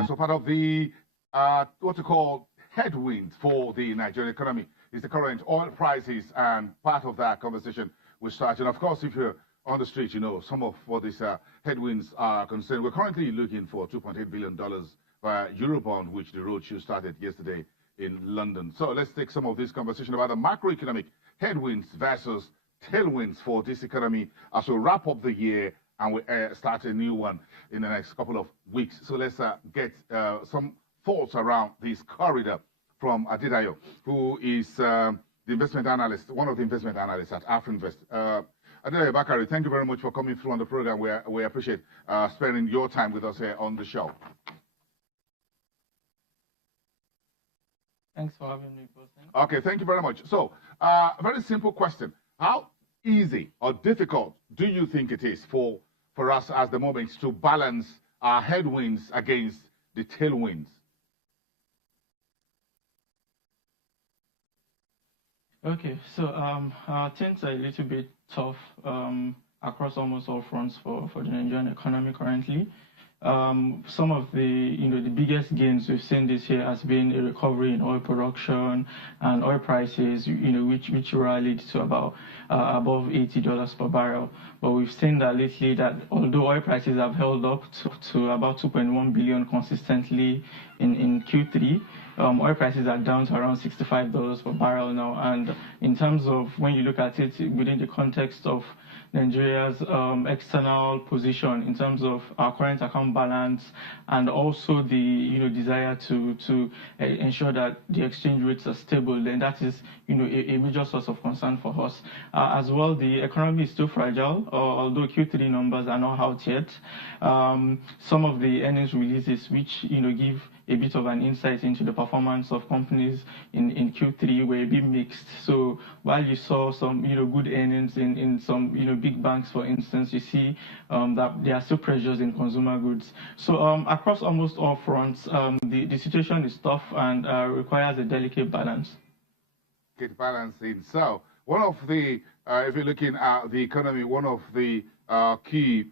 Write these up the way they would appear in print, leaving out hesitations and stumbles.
And so part of the what you call headwind for the Nigerian economy is the current oil prices, and part of that conversation will start. And of course, if you're on the street, you know some of what these headwinds are concerned. We're currently looking for $2.8 billion Eurobond, which the roadshow started yesterday in London. So let's take some of this conversation about the macroeconomic headwinds versus tailwinds for this economy as we wrap up the year and we start a new one in the next couple of weeks. So let's get some thoughts around this corridor from Adedayo, who is the investment analyst, one of the investment analysts at Afrinvest. Adedayo Bakare, thank you very much for coming through on the program. We appreciate spending your time with us here on the show. Thanks for having me, boss. Okay, thank you very much. So, very simple question. How easy or difficult do you think it is for us at the moment to balance our headwinds against the tailwinds? Okay, so things are a little bit tough across almost all fronts for the Nigerian economy currently. Some of the the biggest gains we've seen this year has been a recovery in oil production and oil prices, which rallied to about above $80 per barrel. But we've seen that lately that although oil prices have held up to about 2.1 billion consistently in Q3, oil prices are down to around $65 per barrel now. And in terms of when you look at it within the context of Nigeria's external position in terms of our current account balance, and also the desire to ensure that the exchange rates are stable, then that is a major source of concern for us. As well, the economy is still fragile, although Q3 numbers are not out yet. Some of the earnings releases, which give a bit of an insight into the performance of companies in Q3, were a bit mixed. So while you saw some good earnings in some big banks, for instance, you see that there are still pressures in consumer goods. So across almost all fronts, the situation is tough and requires a delicate balance. Get balancing. So one of the, if you're looking at the economy, one of the key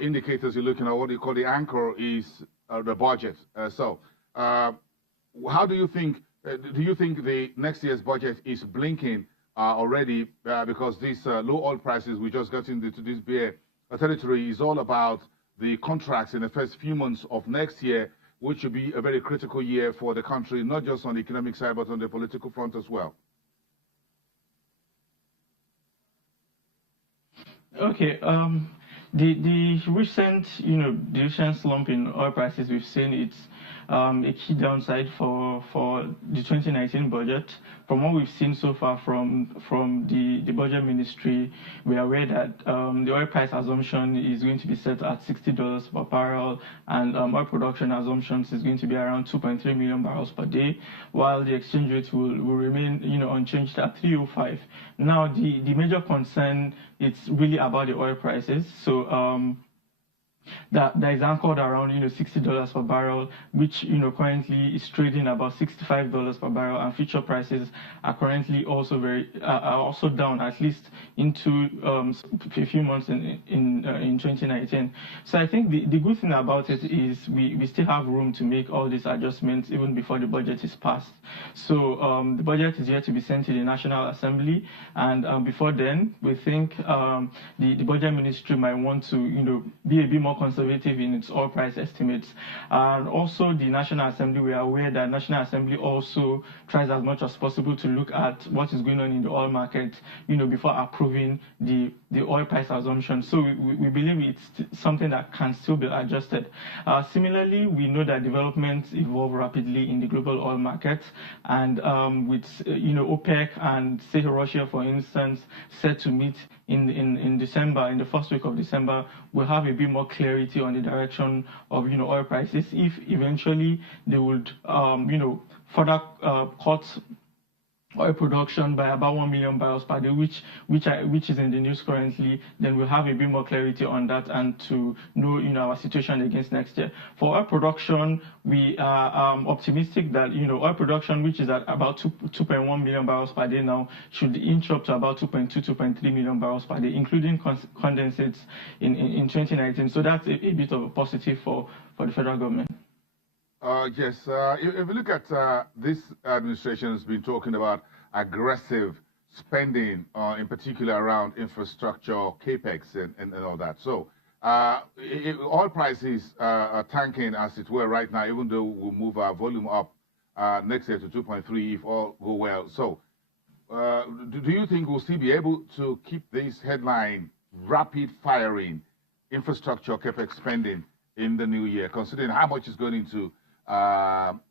indicators you're looking at, what you call the anchor, is the budget. How do you think the next year's budget is blinking already? Because these low oil prices we just got into this beer territory is all about the contracts in the first few months of next year, which will be a very critical year for the country, not just on the economic side, but on the political front as well. Okay. The recent, the recent slump in oil prices we've seen, it's a key downside for the 2019 budget. From what we've seen so far from the budget ministry, we are aware that the oil price assumption is going to be set at $60 per barrel, and oil production assumptions is going to be around 2.3 million barrels per day, while the exchange rate will remain unchanged at 305. Now the major concern, it's really about the oil prices. So that is anchored around $60 per barrel, which currently is trading about $65 per barrel, and future prices are currently also are also down, at least into a few months in 2019. So I think the good thing about it is we still have room to make all these adjustments even before the budget is passed. So the budget is yet to be sent to the National Assembly, and before then, we think the budget ministry might want to be a bit more conservative in its oil price estimates. And also the National Assembly, we are aware that National Assembly also tries as much as possible to look at what is going on in the oil market, before approving the oil price assumption. So we believe it's something that can still be adjusted. Similarly, we know that developments evolve rapidly in the global oil market, and with OPEC and say Russia, for instance, set to meet in December, in the first week of December, we'll have a bit more clarity on the direction of oil prices, if eventually they would further cut oil production by about 1 million barrels per day, which is in the news currently. Then we'll have a bit more clarity on that and to know our situation against next year. For oil production, we are optimistic that oil production, which is at about 2.1 million barrels per day now, should inch up to about 2.3 million barrels per day, including condensates in 2019. So that's a bit of a positive for the federal government. Yes, if you look at this administration has been talking about aggressive spending, in particular around infrastructure, capex, and all that. So, oil prices are tanking, as it were, right now, even though we'll move our volume up next year to 2.3 if all go well. So, do you think we'll still be able to keep this headline rapid firing infrastructure capex spending in the new year, considering how much is going into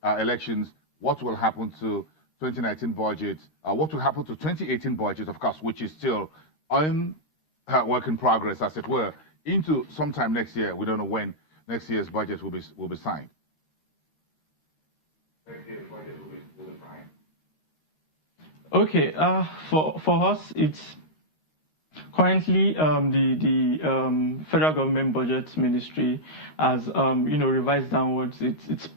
elections, what will happen to 2019 budget, what will happen to 2018 budget, of course, which is still on work in progress, as it were, into sometime next year. We don't know when next year's budget will be signed. Okay, for us, it's currently the federal government budget ministry has revised downwards its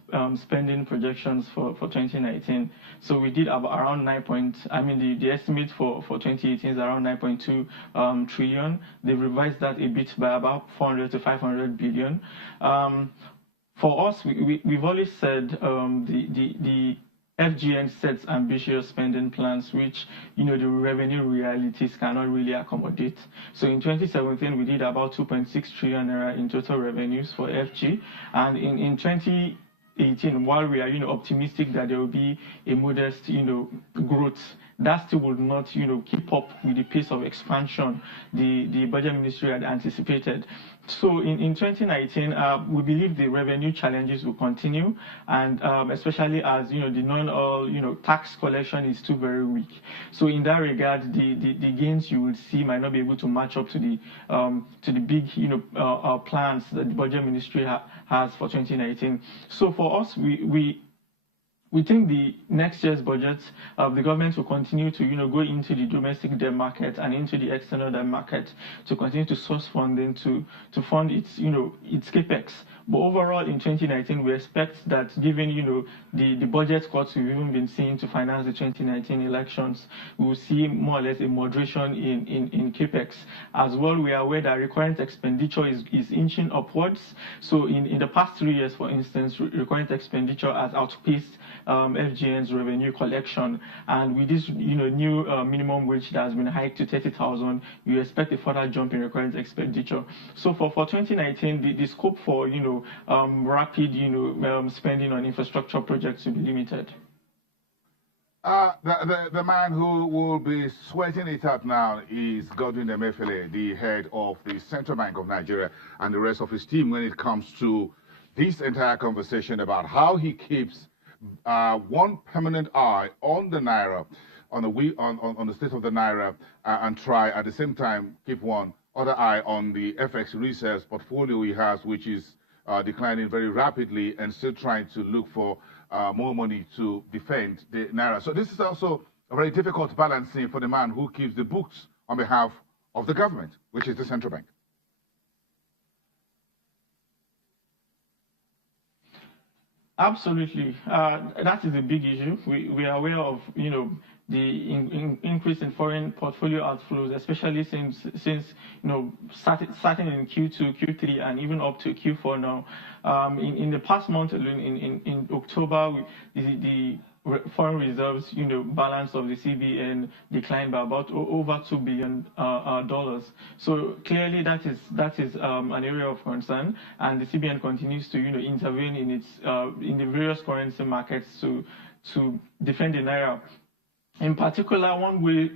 spending projections for 2019. So we did about around the estimate for 2018 is around 9.2 trillion. They revised that a bit by about 400 to 500 billion. For us, we've always said the FGN sets ambitious spending plans, which the revenue realities cannot really accommodate. So in 2017, we did about 2.6 trillion naira in total revenues for FG, and in 2018, while we are optimistic that there will be a modest growth, that still would not keep up with the pace of expansion the budget ministry had anticipated. So in 2019, we believe the revenue challenges will continue, and especially as the non-oil tax collection is still very weak. So in that regard, the gains you will see might not be able to match up to the big plans that the budget ministry has for 2019. So for us, we think the next year's budget, the government will continue to, go into the domestic debt market and into the external debt market to continue to source funding to fund its, its capex. But overall, in 2019, we expect that given, the budget cuts we've even been seeing to finance the 2019 elections, we will see more or less a moderation in capex. As well, we are aware that recurrent expenditure is inching upwards. So in the past 3 years, for instance, recurrent expenditure has outpaced FGN's revenue collection, and with this new minimum wage that has been hiked to 30,000, you expect a further jump in recurrent expenditure. So for 2019, the scope for rapid spending on infrastructure projects will be limited. The man who will be sweating it out now is Godwin Emefiele, the head of the Central Bank of Nigeria, and the rest of his team when it comes to this entire conversation about how he keeps one permanent eye on the naira, on the state of the naira, and try at the same time keep one other eye on the FX reserves portfolio he has, which is declining very rapidly, and still trying to look for more money to defend the naira. So this is also a very difficult balancing for the man who keeps the books on behalf of the government, which is the central bank. Absolutely, that is a big issue. We are aware of the increase in foreign portfolio outflows, especially since starting in Q2, Q3, and even up to Q4 now. In the past month, in October, the foreign reserves, balance of the CBN declined by about over $2 billion. So clearly, that is an area of concern, and the CBN continues to intervene in the various currency markets to defend the naira. In particular, one way,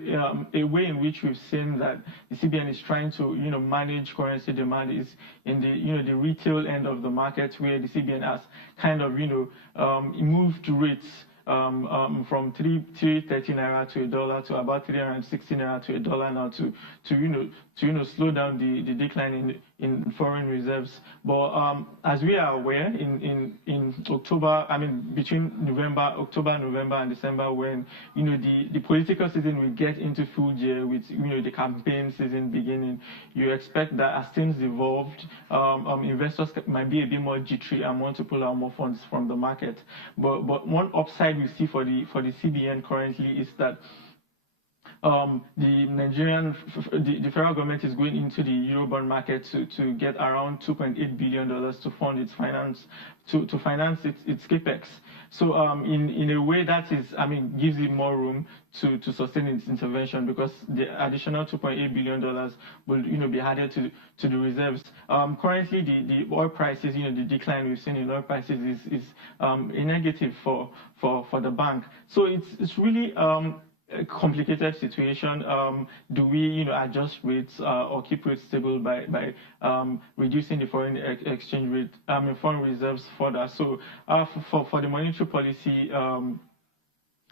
a way in which we've seen that the CBN is trying to, manage currency demand is in the retail end of the market, where the CBN has kind of, moved rates from 330 naira to $1 to about 360 naira to $1 now to slow down the decline in foreign reserves. But as we are aware, in October, between October, November, and December, when the political season will get into full gear with the campaign season beginning, you expect that as things evolved, investors might be a bit more jittery and want to pull out more funds from the market. But one upside we see for the CBN currently is that the the federal government is going into the Eurobond market to get around $2.8 billion to fund its finance its capex. So in a way that is, I mean, gives it more room to sustain its intervention, because the additional $2.8 billion will be added to the reserves. Currently, the oil prices, the decline we've seen in oil prices is a negative for the bank. So it's really a complicated situation. Do we adjust rates or keep rates stable by reducing the foreign exchange rate, foreign reserves further? So for the monetary policy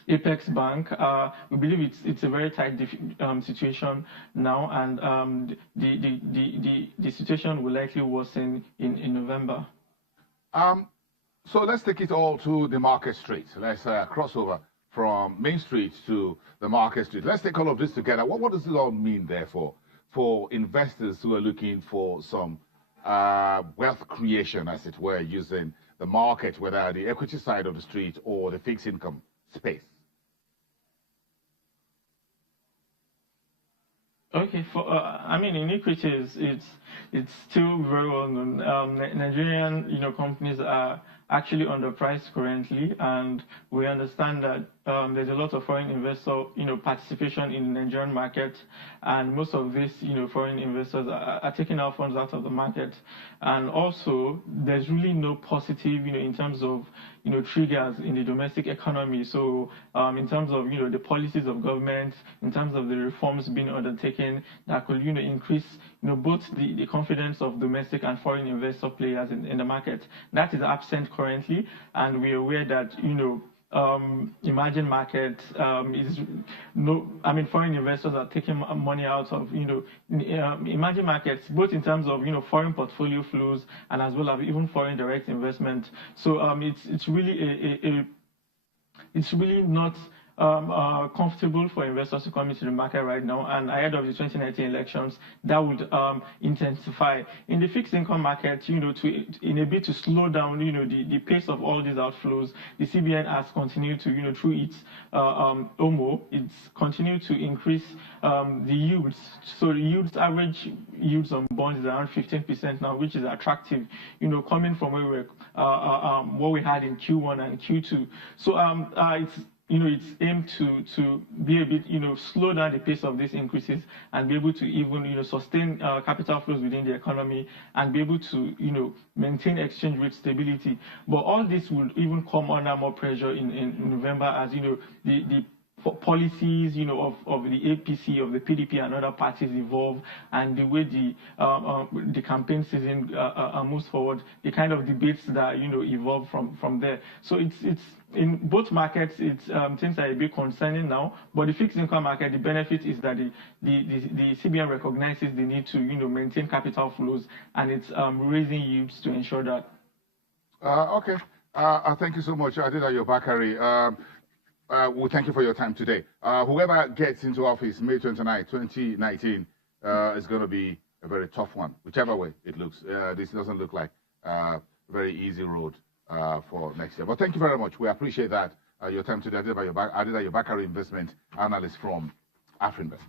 Apex Bank, we believe it's a very tight situation now, and the situation will likely worsen in November. So let's take it all to the market street. Let's cross over from Main Street to the market street. Let's take all of this together. What does it all mean, therefore, for investors who are looking for some wealth creation, as it were, using the market, whether the equity side of the street or the fixed income space? Okay, I mean, in equities, it's still very well known. Nigerian companies are actually underpriced currently, and we understand that there's a lot of foreign investor participation in the Nigerian market, and most of these foreign investors are taking our funds out of the market. And also there's really no positive in terms of triggers in the domestic economy. So in terms of the policies of government, in terms of the reforms being undertaken that could increase both the confidence of domestic and foreign investor players in the market, that is absent currently. And we are aware that emerging markets foreign investors are taking money out of emerging markets, both in terms of foreign portfolio flows and as well as even foreign direct investment. So it's really it's really not comfortable for investors to come into the market right now, and ahead of the 2019 elections, that would intensify. In the fixed income market, in a bit to slow down, the pace of all these outflows, the CBN has continued to, through its OMO, it's continued to increase the yields. So the average yields on bonds is around 15% now, which is attractive, coming from where what we had in Q1 and Q2. So it's aimed to be a bit, slow down the pace of these increases and be able to even, sustain capital flows within the economy and be able to, maintain exchange rate stability. But all this will even come under more pressure in November, as the policies, of the APC, of the PDP and other parties evolve, and the way the campaign season moves forward, the kind of debates that evolve from there. So it's in both markets, it's things are a bit concerning now. But the fixed income market, the benefit is that the CBN recognizes the need to maintain capital flows, and it's raising yields to ensure that. Okay. Thank you so much, Adedayo Bakare. Well, thank you for your time today. Whoever gets into office May 29, 2019, is going to be a very tough one, whichever way it looks. This doesn't look like a very easy road for next year. But thank you very much. We appreciate that, your time today. Adedayo Bakare, investment analyst from Afrinvest.